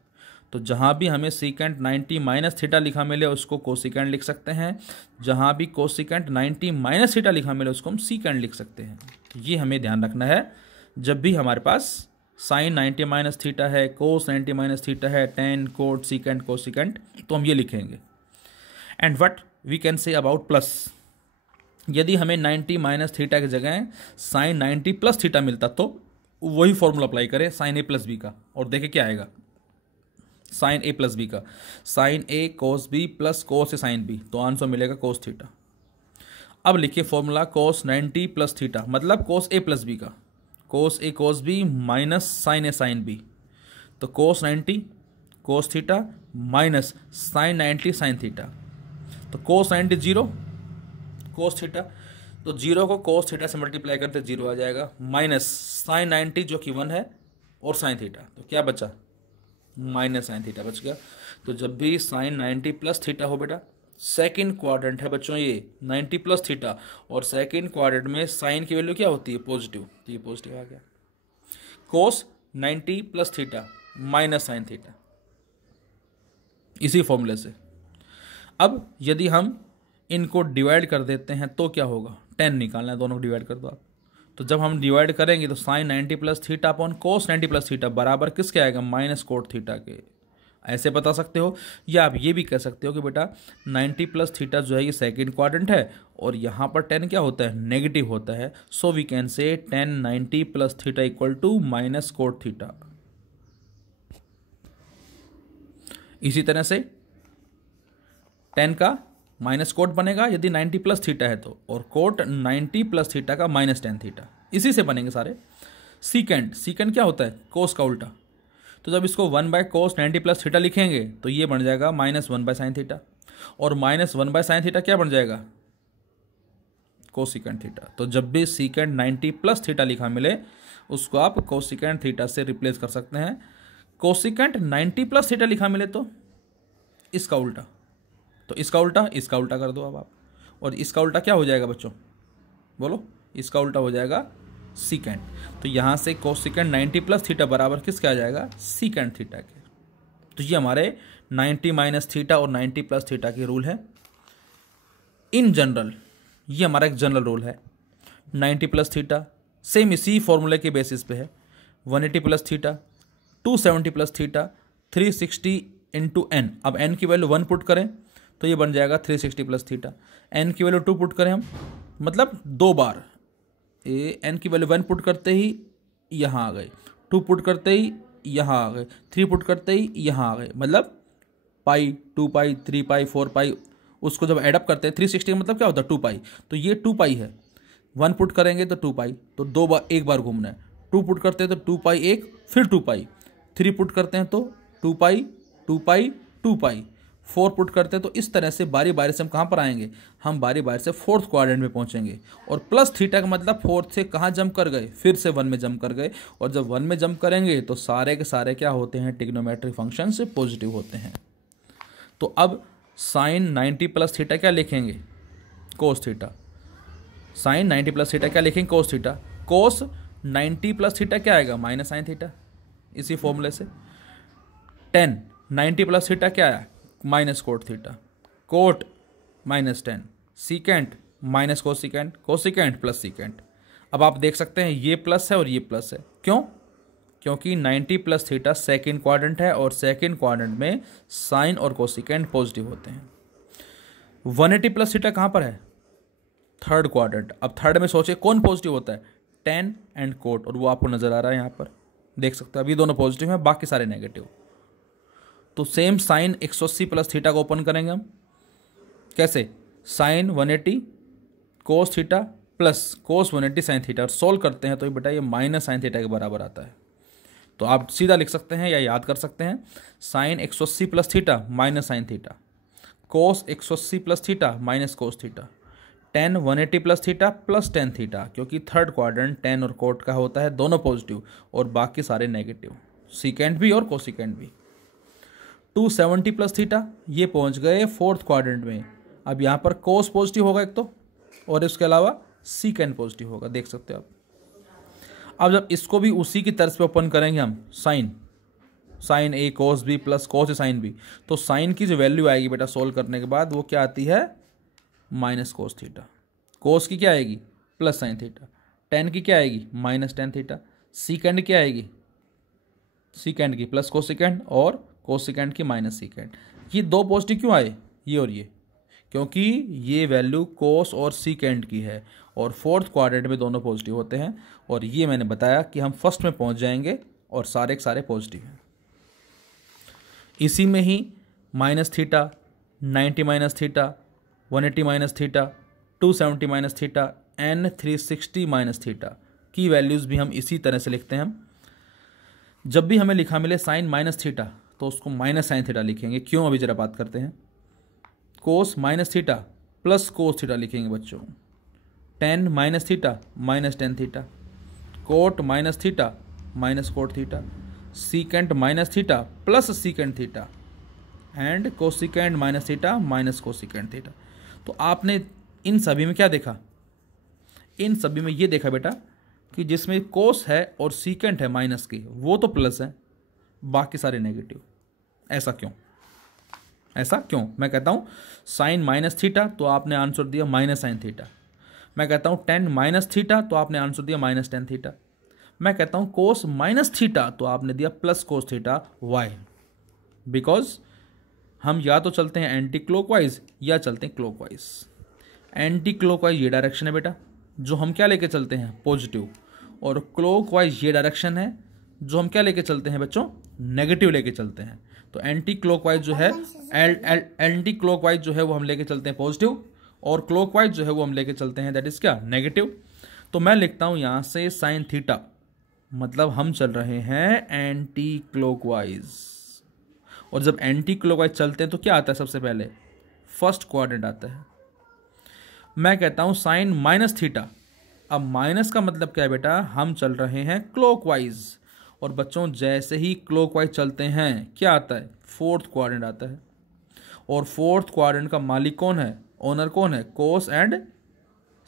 तो जहाँ भी हमें सीकेंट 90 माइनस थीटा लिखा मिले उसको कोसिकेंट लिख सकते हैं, जहाँ भी कोसिकेंट 90 माइनस थीटा लिखा मिले उसको हम सीकेंट लिख सकते हैं। ये हमें ध्यान रखना है, जब भी हमारे पास साइन 90 माइनस थीटा है, कोस 90 माइनस थीटा है, टेन कोट सीकेंट कोसिकेंट, तो हम ये लिखेंगे। And what we can say about plus, यदि हमें 90 माइनस थीटा की जगह साइन 90 प्लस थीटा मिलता तो वही फॉर्मूला अप्लाई करें साइन ए प्लस बी का, और देखें क्या आएगा साइन ए प्लस बी का, sign A cos B plus cos A sine B, तो आंसर मिलेगा कोस थीटा। अब लिखिए फॉर्मूला कोस 90 प्लस थीटा, मतलब कोस ए प्लस बी का, cos A cos B minus sine A sine B, तो cos 90 cos theta minus sine 90 sine theta. तो cos 90 zero, cos theta, तो zero को कोस थीटा से मल्टीप्लाई करते जीरो आ जाएगा, माइनस साइन 90 जो कि 1 है और साइन थीटा, तो क्या बचा, माइनस साइन थीटा बच गया। तो जब भी साइन 90 प्लस थीटा हो बेटा, सेकंड क्वाड्रेंट है बच्चों ये 90 प्लस थीटा, और सेकंड क्वाड्रेंट में साइन की वैल्यू क्या होती है, पॉजिटिव, तो ये पॉजिटिव आ गया। कोस 90 plus theta minus sine theta, इसी फॉर्मूले से। अब यदि हम इनको डिवाइड कर देते हैं तो क्या होगा, 10 निकालना है, दोनों को डिवाइड कर दो आप। तो जब हम डिवाइड करेंगे तो sine 90 plus theta upon cos 90 plus theta बराबर किसके आएगा, माइनस कोट थीटा के। ऐसे बता सकते हो, या आप ये भी कह सकते हो कि बेटा 90 प्लस थीटा जो है ये सेकंड क्वाड्रेंट है, और यहाँ पर 10 क्या होता है, नेगेटिव होता है। सो we can say 10 90 plus theta equal to minus cot theta. इसी तरह से 10 का माइनस कोट बनेगा यदि 90 प्लस थीटा है तो, और कोट 90 प्लस थीटा का माइनस 10 थीटा, इसी से बनेंगे सारे। सीकेंड, सीकेंड क्या होता है, कोस का उल्टा। तो जब इसको 1 बाय कोस 90 प्लस थीटा लिखेंगे तो ये बन जाएगा माइनस 1 बाय साइन थीटा, और माइनस 1 बाय साइन थीटा क्या बन जाएगा, कोसिकेंड थीटा। तो जब भी सीकेंड 90 प्लस थीटा लिखा मिले उसको आप कोसिकेंड थीटा से रिप्लेस कर सकते हैं। कोसिकेंड 90 प्लस थीटा लिखा मिले तो इसका उल्टा, तो इसका उल्टा कर दो अब आप, और इसका उल्टा क्या हो जाएगा बच्चों, बोलो, इसका उल्टा हो जाएगा सीकेंड। तो यहाँ से कोसिकेंड 90 प्लस थीटा बराबर किसके आ जाएगा, सीकेंड थीटा के। तो ये हमारे 90 माइनस थीटा और 90 प्लस थीटा की रूल है इन जनरल। ये हमारा एक जनरल रूल है। 90 प्लस थीटा सेम इसी फॉर्मूले के बेसिस पे है, 180 plus theta, 270 plus theta, 360 into N. अब एन की वैल्यू 1 पुट करें तो ये बन जाएगा 360 प्लस थीटा। एन की वैल्यू 2 पुट करें हम, मतलब 2 बार, एन की वैल्यू 1 पुट करते ही यहाँ आ गए, 2 पुट करते ही यहाँ आ गए, 3 पुट करते ही यहाँ आ गए, मतलब पाई, 2 पाई, 3 पाई, 4 पाई। उसको जब एडअप करते हैं 360 मतलब क्या होता है, 2 पाई। तो ये 2 पाई है, 1 पुट करेंगे तो 2 पाई, तो 2 बार, एक बार घूमना है। 2 पुट करते हैं तो 2 पाई एक, फिर 2 पाई। 3 पुट करते हैं तो 2 पाई, 2 पाई, 2 पाई। 4 पुट करते हैं तो इस तरह से बारी बारी से हम कहाँ पर आएंगे, हम बारी बारी से फोर्थ क्वाड्रेंट में पहुंचेंगे। और प्लस थीटा का मतलब फोर्थ से कहाँ जंप कर गए, फिर से 1 में जंप कर गए। और जब 1 में जंप करेंगे तो सारे के सारे क्या होते हैं, ट्रिग्नोमेट्रिक फंक्शन से पॉजिटिव होते हैं। तो अब साइन 90 प्लस थीटा क्या लिखेंगे, cos theta. Sine 90 plus theta क्या लिखेंगे, cos theta. Cos 90 plus theta क्या आएगा, माइनस साइन थीटा, इसी फॉर्मूले से। 10 90 प्लस थीटा क्या आया, minus cot theta. Cot minus 10, secant minus cosecant, cosecant plus secant. अब आप देख सकते हैं ये प्लस है और ये प्लस है, क्यों, क्योंकि 90 प्लस थीटा सेकेंड क्वाड्रेंट है, और सेकेंड क्वाड्रेंट में साइन और कोसिकेंट पॉजिटिव होते हैं। 180 प्लस थीटा कहाँ पर है, थर्ड क्वाड्रेंट। अब थर्ड में सोचे कौन पॉजिटिव होता है, 10 एंड कोट, और वो आपको नजर आ रहा है यहाँ पर, देख सकते हैं अभी दोनों पॉजिटिव हैं, बाकी सारे नेगेटिव। तो सेम साइन 180 प्लस थीटा को ओपन करेंगे हम, कैसे, sine 180 cos theta plus cos 180 sine theta, और सोल्व करते हैं तो ये बेटा ये माइनस साइन थीटा के बराबर आता है। तो आप सीधा लिख सकते हैं या याद कर सकते हैं, sine 180 plus theta minus sine theta, cos 180 plus theta minus cos theta, 10 180 plus theta plus 10 theta, क्योंकि थर्ड क्वाड्रेंट 10 और कोट का होता है दोनों पॉजिटिव और बाकी सारे नेगेटिव, सीकेंट भी और कोसिकेंट भी। 270 प्लस थीटा, ये पहुंच गए फोर्थ क्वाड्रेंट में। अब यहाँ पर कोस पॉजिटिव होगा एक तो, और इसके अलावा सीकेंट पॉजिटिव होगा, देख सकते हो आप। अब जब इसको भी उसी की तर्ज पे ओपन करेंगे हम, sign A cos B plus cos A sine B, तो साइन की जो वैल्यू आएगी बेटा सोल्व करने के बाद वो क्या आती है, माइनस कोस थीटा। कोस की क्या आएगी, प्लस साइन थीटा। 10 की क्या आएगी, माइनस 10 थीटा। सीकेंड क्या आएगी, सीकेंड की प्लस कोसिकेंड, और कोसिकेंड की माइनस सीकेंड। ये दो पॉजिटिव क्यों आए, ये और ये, क्योंकि ये वैल्यू कोस और सीकेंड की है, और फोर्थ क्वाड्रेंट में दोनों पॉजिटिव होते हैं। और ये मैंने बताया कि हम फर्स्ट में पहुंच जाएंगे और सारे के सारे पॉजिटिव हैं। इसी में ही minus theta, 90 minus theta, 180 minus theta, 270 minus theta, and 360 minus theta की वैल्यूज़ भी हम इसी तरह से लिखते हैं। हम जब भी हमें लिखा मिले साइन माइनस थीटा तो उसको माइनस साइन थीटा लिखेंगे। क्यों, अभी जरा बात करते हैं। Cos minus theta plus cos theta लिखेंगे बच्चों। Tan minus theta minus tan theta, cot minus theta minus cot theta, secant minus theta plus secant theta, and cosecant minus theta minus cosecant theta. तो आपने इन सभी में क्या देखा, इन सभी में ये देखा बेटा कि जिसमें कोस है और सीकेंट है माइनस की, वो तो प्लस है, बाकी सारे नेगेटिव। ऐसा क्यों, ऐसा क्यों? मैं कहता हूँ साइन माइनस थीटा, तो आपने आंसर दिया माइनस साइन थीटा। मैं कहता हूँ टेन माइनस थीटा, तो आपने आंसर दिया माइनस टेन थीटा। मैं कहता हूँ कोस माइनस थीटा, तो आपने दिया plus cos theta. Why? Because हम या तो चलते हैं एंटी क्लॉकवाइज या चलते हैं क्लॉकवाइज। एंटी क्लॉकवाइज ये डायरेक्शन है बेटा जो हम क्या लेके चलते हैं, पॉजिटिव, और क्लॉकवाइज ये डायरेक्शन है जो हम क्या लेके चलते हैं बच्चों, नेगेटिव लेके चलते हैं। तो एंटी क्लॉकवाइज जो है एंटी क्लॉकवाइज जो है वो हम लेके चलते हैं पॉजिटिव, और क्लॉकवाइज जो है वो हम लेके चलते हैं दैट इज क्या, नेगेटिव। तो मैं लिखता हूं यहां से साइन थीटा, मतलब हम चल रहे हैं एंटी क्लॉकवाइज। और जब एंटी क्लॉकवाइज चलते हैं तो क्या आता है, सबसे पहले फर्स्ट क्वाड्रेंट आता है। मैं कहता हूं साइन माइनस थीटा, अब माइनस का मतलब क्या है बेटा, हम चल रहे हैं क्लॉकवाइज। और बच्चों जैसे ही क्लॉकवाइज चलते हैं क्या आता है, फोर्थ क्वाड्रेंट आता है। और फोर्थ क्वाड्रेंट का मालिक कौन है, ओनर कौन है, कोस एंड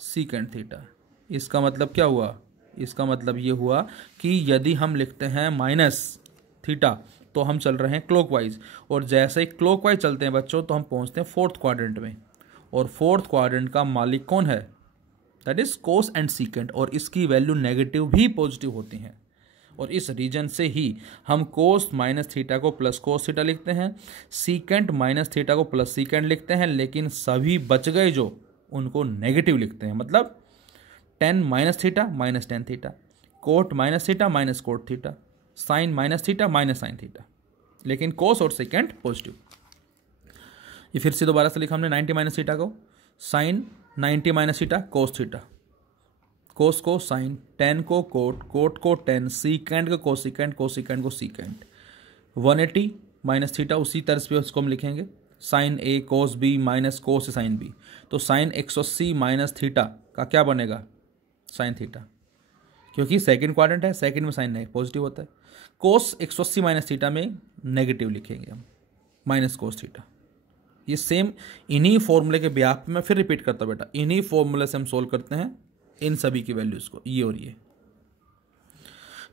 सीकेंट थीटा। इसका मतलब क्या हुआ, इसका मतलब ये हुआ कि यदि हम लिखते हैं माइनस थीटा तो हम चल रहे हैं क्लॉकवाइज, और जैसे ही क्लॉकवाइज चलते हैं बच्चों तो हम पहुंचते हैं फोर्थ क्वाड्रेंट में। और फोर्थ क्वाड्रेंट का मालिक कौन है, that is cos and secant, और इसकी वैल्यू नेगेटिव भी पॉजिटिव होती हैं। और इस रीजन से ही हम कोस माइनस थीटा को प्लस कोस थीटा लिखते हैं, सीकेंट माइनस थीटा को प्लस सीकेंट लिखते हैं, लेकिन सभी बच गए जो उनको नेगेटिव लिखते हैं। मतलब tan minus theta minus tan theta, cot minus theta minus cot theta, sine minus theta minus sine theta, लेकिन कोस और सेकेंड पॉजिटिव। ये फिर से दोबारा से लिखा हमने 90 माइनस थीटा को sine, 90 minus theta cos theta, cos को साइन, टेन को कोट, कोट को टेन, सीकेंड को कोसिकेंड, कोसिकेंड को सीकेंड। 180 माइनस थीटा उसी तरह पे उसको हम लिखेंगे sine A cos B minus cos sine B. तो साइन 180 माइनस थीटा का क्या बनेगा, साइन थीटा, क्योंकि सेकंड क्वाड्रेंट है, सेकंड में साइन नहीं पॉजिटिव होता है। कोस 180 माइनस थीटा में नेगेटिव लिखेंगे हम, माइनस कोस थीटा। ये सेम इन्हीं फॉर्मूले के ब्याह पे मैं फिर रिपीट करता हूँ बेटा, इन्हीं फॉर्मूले से हम सोल्व करते हैं इन सभी की वैल्यूज को, ये और ये।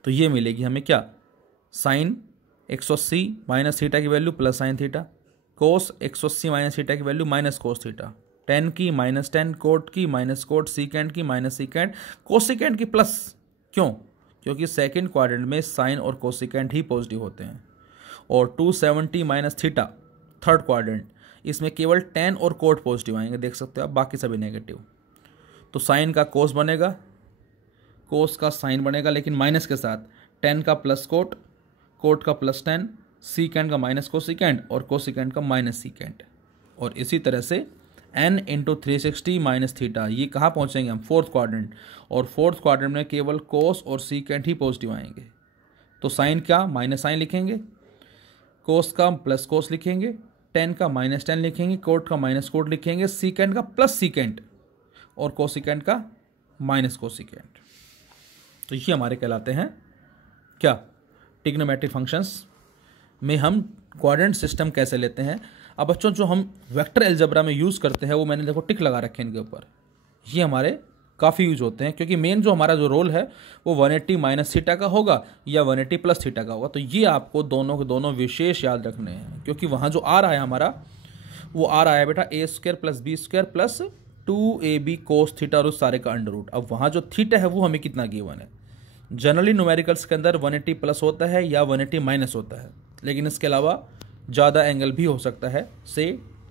तो ये मिलेगी हमें क्या, साइन 180 माइनस थीटा की value plus sign theta, cos 180 minus theta की value minus cos theta, ten की माइनस टेन, कोट की माइनस कोट, सीकेंड की माइनस सीकेंड, कोसिकेंड की प्लस। क्यों, क्योंकि सेकेंड क्वाड्रेंट में साइन और कोसिकेंड ही पॉजिटिव होते हैं। और 270 माइनस थीटा थर्ड क्वाड्रेंट, इसमें केवल टेन और कोट पॉजिटिव आएंगे, देख सकते हो आप, बाकी सभी नेगेटिव। तो साइन का कोस बनेगा, कोस का साइन बनेगा लेकिन माइनस के साथ, टेन का प्लस कोट, कोट का प्लस टेन, सीकेंड का माइनस कोसिकेंड और कोसिकेंड का माइनस सीकेंड। और इसी तरह से n इंटू 360 माइनस थीटा, ये कहाँ पहुँचेंगे हम, फोर्थ क्वाड्रेंट। और फोर्थ क्वाड्रेंट में केवल कोस और सीकेंड ही पॉजिटिव आएंगे। तो साइन का माइनस साइन लिखेंगे, कोस का प्लस कोस लिखेंगे, टेन का माइनस टेन लिखेंगे, कोट का माइनस कोट लिखेंगे, सीकेंड का प्लस सीकेंड और कोसिकेंड का माइनस कोसिकेंड। तो ये हमारे कहलाते हैं क्या, ट्रिग्नोमेट्रिक फंक्शंस में हम क्वाड्रेंट सिस्टम कैसे लेते हैं। अब बच्चों जो हम वेक्टर अलजेब्रा में यूज़ करते हैं वो मैंने देखो टिक लगा रखे हैं इनके ऊपर, ये हमारे काफ़ी यूज होते हैं, क्योंकि मेन जो हमारा जो रोल है वो 180 माइनस थीटा का होगा या 180 प्लस थीटा का होगा। तो ये आपको दोनों के दोनों विशेष याद रखने हैं, क्योंकि वहाँ जो आ रहा है हमारा, वो आ रहा है बेटा A square plus B square plus 2ab cos theta और उस सारे का अंडर रूट। अब वहाँ जो थीटा है वो हमें कितना गिवन है, जनरली न्यूमेरिकल्स के अंदर 180 प्लस होता है या 180 माइनस होता है, लेकिन इसके अलावा ज़्यादा एंगल भी हो सकता है, से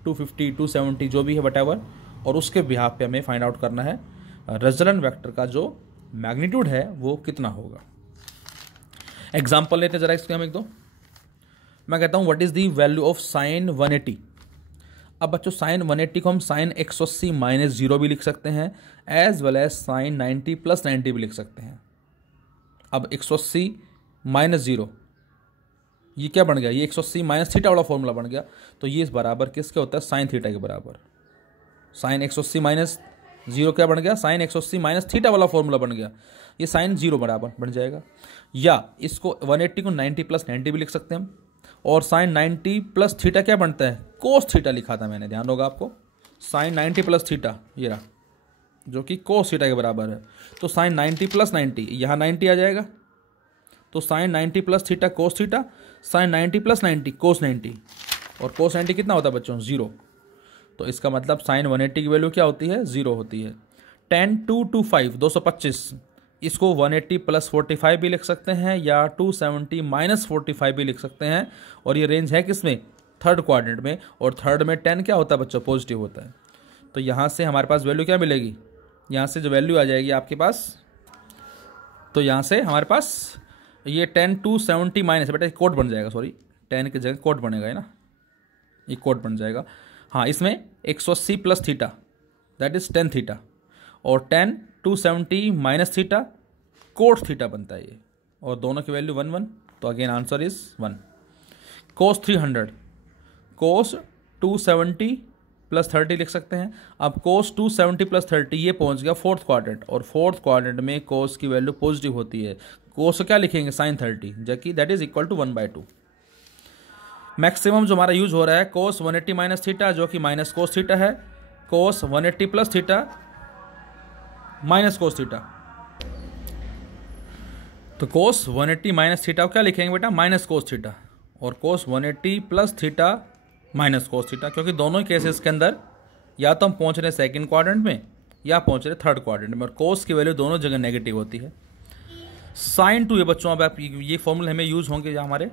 250 270 जो भी है वटेवर, और उसके बिहाफ पे हमें फाइंड आउट करना है रिजल्टेंट वेक्टर का जो मैग्नीट्यूड है वो कितना होगा। एग्जाम्पल लेते हैं जरा इसके हम एक दो। मैं कहता हूँ what is the value of sign 180। अब बच्चों साइन 180 को हम साइन 180 माइनस 0 भी लिख सकते हैं, as well as sine 90 plus 90 भी लिख सकते हैं। अब 180 माइनस 0 ये क्या बन गया, ये 180 माइनस थीटा वाला फॉर्मूला बन गया। तो ये इस बराबर किसके होता है, साइन थीटा के बराबर। साइन 180 माइनस 0 क्या बन गया, साइन 180 माइनस थीटा वाला फॉर्मूला बन गया। ये साइन 0 बराबर बन जाएगा। या इसको 180 को 90 प्लस 90 भी लिख सकते हैं हम। और साइन 90 प्लस थीटा क्या बनता है, कोस थीटा लिखा था मैंने, ध्यान होगा आपको। साइन 90 प्लस थीटा ये रहा, जो कि कोस थीटा के बराबर है। तो साइन 90 प्लस 90, यहाँ 90 आ जाएगा। तो sine 90 plus theta cos theta, sine 90 plus 90 cos 90। और कोस 90 कितना होता है बच्चों, 0। तो इसका मतलब साइन 180 की वैल्यू क्या होती है, 0 होती है। 10 2 2 5 225, इसको 180 प्लस 45 भी लिख सकते हैं या 270 माइनस 45 भी लिख सकते हैं। और ये रेंज है किसमें, थर्ड क्वाड्रेंट में। और थर्ड में 10 क्या होता है बच्चों, पॉजिटिव होता है। तो यहाँ से हमारे पास वैल्यू क्या मिलेगी, यहाँ से जो वैल्यू आ जाएगी आपके पास, तो यहाँ से हमारे पास ये 10 270 माइनस, बेटा कोड बन जाएगा, सॉरी 10 की जगह कोड बनेगा, है ना, ये कोड बन जाएगा। हाँ, इसमें 180 plus theta that is 10 theta, और 10 270 माइनस थीटा कोट थीटा बनता है ये। और दोनों की वैल्यू 1 1, तो again answer is 1। Cos 300, cos 270 plus 30 लिख सकते हैं। अब कोस 270 प्लस 30 ये पहुंच गया फोर्थ क्वाड्रेंट, और फोर्थ क्वाड्रेंट में कोस की वैल्यू पॉजिटिव होती है। कोस क्या लिखेंगे, साइन 30, जबकि that is equal to 1/2। Maximum जो हमारा यूज हो रहा है कोस 180 माइनस थीटा, जो कि माइनस कोस थीटा है। Cos 180 plus theta minus cos theta, तो कोस 180 माइनस थीटा को क्या लिखेंगे बेटा, माइनस कोस थीटा। और कोस 180 plus theta minus cos theta, क्योंकि दोनों केसेस के अंदर या तो हम पहुंच रहे सेकंड क्वाड्रेंट में या पहुंच रहे थर्ड क्वाड्रेंट में, और कोस की वैल्यू दोनों जगह नेगेटिव होती है। साइन 2a बच्चों, अब आप ये फॉर्मूले हमें यूज होंगे हमारे।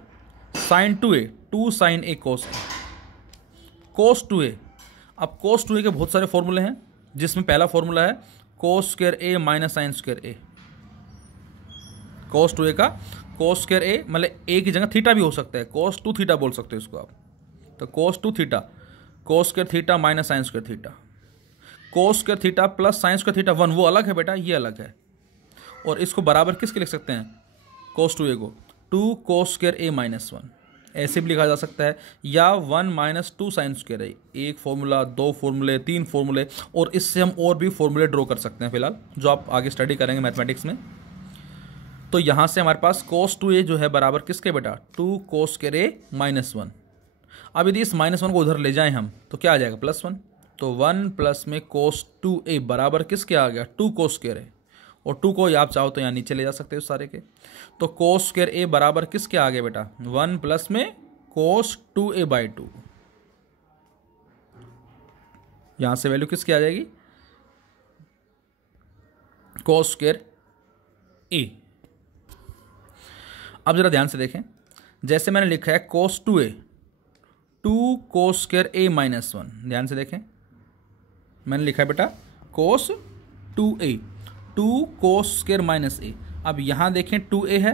Sine 2a, 2 sine a cos cos 2a। अब कोस 2a के बहुत सारे फॉर्मूले हैं, जिसमें पहला फॉर्मूला है cos square a minus sine square a। Cos 2a का कोस स्क्वायर a, मतलब a की जगह थीटा भी हो सकता है, कोस 2 थीटा बोल सकते हो इसको आप। तो कोस 2 थीटा, कोस square theta minus sign square theta. कोस square theta plus sign square theta 1, वो अलग है बेटा, ये अलग है। और इसको बराबर किसके लिख सकते हैं, कोस 2a को 2 कोस स्क्वायर a माइनस 1, ऐसे भी लिखा जा सकता है। या 1 माइनस 2 साइन स्क्वायर a। एक फॉर्मूला, 2 फॉर्मूले, 3 फॉर्मूले, और इससे हम और भी फॉर्मूले ड्रॉ कर सकते हैं फिलहाल, जो आप आगे स्टडी करेंगे मैथमेटिक्स में। तो यहाँ से हमारे पास कोस 2a जो है बराबर किसके बेटा, 2 कोस स्क्वायर a माइनस 1। अब यदि इस माइनस 1 को उधर ले जाएं हम, तो क्या आ जाएगा, +1। तो 1 प्लस में कोस 2a बराबर किसके आ गया, 2 कोस स्क्वायर a। और 2 को आप चाहो तो यहाँ नीचे ले जा सकते हो सारे के। तो कोस स्क्वायर a बराबर किसके आ गया बेटा, 1 प्लस में कोस 2a/2। यहाँ से वैल्यू किसकी आ जाएगी, कोस स्क्वायर a। अब जरा ध्यान से देखें, जैसे मैंने लिखा है कोस 2a, 2 cos square a minus 1। ध्यान से देखें, मैंने लिखा है बेटा कोस 2a, 2 cos square minus a। अब यहाँ देखें 2a है,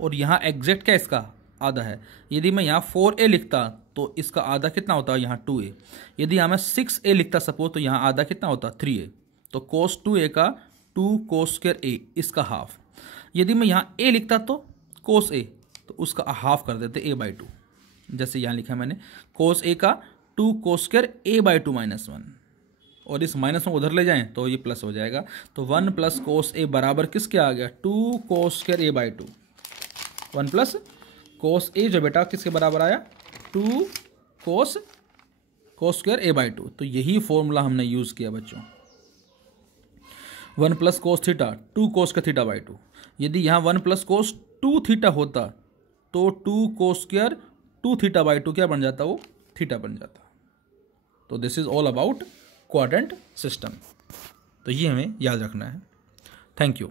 और यहाँ एग्जैक्ट क्या इसका आधा है। यदि मैं यहाँ 4a लिखता तो इसका आधा कितना होता है, यहाँ 2a। यदि यहाँ मैं 6a लिखता सपोज, तो यहाँ आधा कितना होता, 3a। तो कोस 2a का 2 कोस स्क्वायर a, इसका हाफ। यदि मैं यहाँ a लिखता तो कोस a, तो उसका हाफ कर देते a/2। जैसे यहाँ लिखा है मैंने, कोस a का 2 कोस स्क्वायर a/2 माइनस 1, और इस माइनस में उधर ले जाएं तो ये प्लस हो जाएगा। तो 1 प्लस कोस a बराबर किसके आ गया, 2 cos square a/2। 1 plus cos a जो बेटा किसके बराबर आया, 2 कोस स्क्वायर a/2। तो यही फॉर्मूला हमने यूज़ किया बच्चों। 1 प्लस कोस थीटा, 2 कोस का थीटा/2। यदि यहाँ 1 प्लस कोस 2 थीटा होता तो 2 कोस स्क्वायर 2 थीटा/2 क्या बन जाता, वो थीटा बन जाता। तो this is all about quadrant system. तो ये हमें याद रखना है। Thank you.